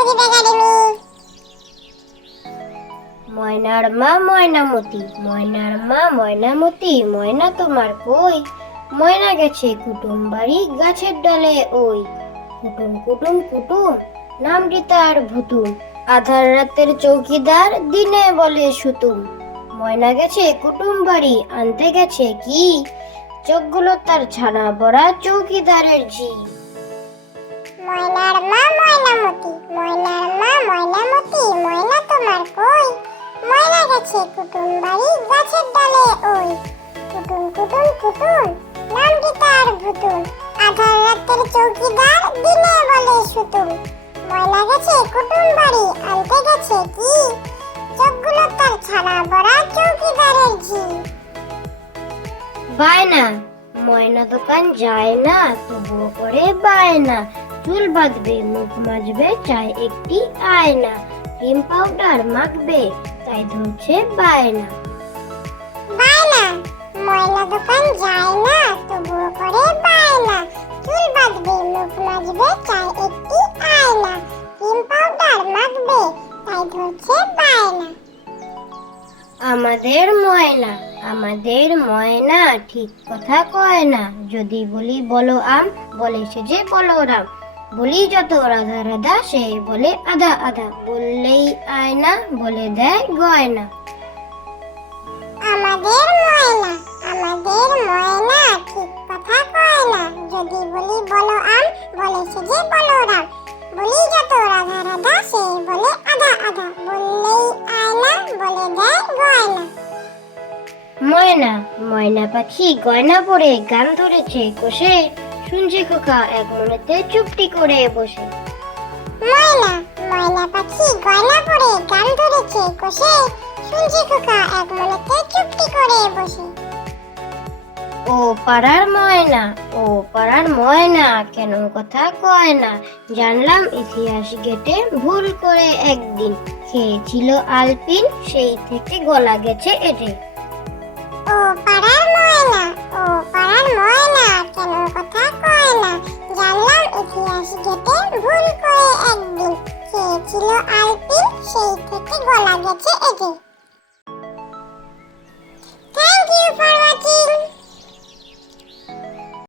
Sudip academy. ময়নার মা ময়নামতি, ময়নার মা ময়নামতি, ময়না তোমার কই? ময়না গেছে কুটুম বাড়ি গাছের ডালে ওই। কুটুম কুটুম কুটুম, নামটি তার ভুতুম, আধার রাতের চৌকিদার দিনে বলে সুতুম। ময়না গেছে কুটুম বাড়ি আনতে গেছে কি? চোখগুলো তার ছানা বড়া চৌকিদারের ঝি। ময়নার মা ময়নামতি, ময়নার মা ময়নামতি, ময়না তোমার কই? ময়না গেছে কুটুম বাড়ি গাছের ডালে ওই। কুটুম কুটুম কুটুম, নামটি তার ভুতুম, আধার রাতের চৌকিদার দিনে বলে সুতুম। ময়না গেছে কুটুম বাড়ি আনতে গেছে কি? চোখগুলো তার ছানা বড়া চৌকিদারের ঝি। বায়না, ময়না দোকান যায় না তবুও করে বায়না। চুল বাঁধবে মুখ মাজবে চায় একটি আয়না। ক্রিম পাউডার মাখবে তাই ধরছে বায়না। বায়না, ময়না দোকান যায় না তবুও করে বায়না। চুল বাঁধবে মুখ মাজবে চায় একটি আয়না। ক্রিম পাউডার মাখবে তাই ধরছে বায়না। আমাদের ময়না, আমাদের ময়না ঠিক কথা কয় না। যদি বলি বলো আম, বলে সে যে বলো রাম। বলি যত রাধা রাধা, সে বলে আধা আধা। বললেই আয়না, বলে দেয় গয়না। আমাদের ময়না, আমাদের ময়না ঠিক কথা কয় না। যদি বলি বলো আম, বলে সে যে বলো রাম। বলি যত রাধা রাধা, সে বলে আধা আধা। বললেই আয়না, বলে দেয় গয়না। ময়না, ময়না পাখি গয়না পরে গান ধরেছে কষে। শুনছে খোকা এক মনেতে চুপটি করে বসে। ময়না, ময়না পাখি গয়না পরে গান ধরেছে কষে। শুনছি খোকা এক মনেতে চুপটি করে বসে। ও পাড়ার ময়না, ও পাড়ার ময়না, কেন কথা কয় না? জানলাম ইতিহাস ঘেটে ভুল করে একদিন। খেয়েছিল আলপিন, সেই থেকে গলা গেছে এটে। ও পাড়ার ময়না, ও পাড়ার ময়না, কেন কথা কয় না? জানলাম ইতিহাস ঘেটে ভুল করে একদিন। খেয়েছিল আলপিন, সেই থেকে গলা গেছে এটে।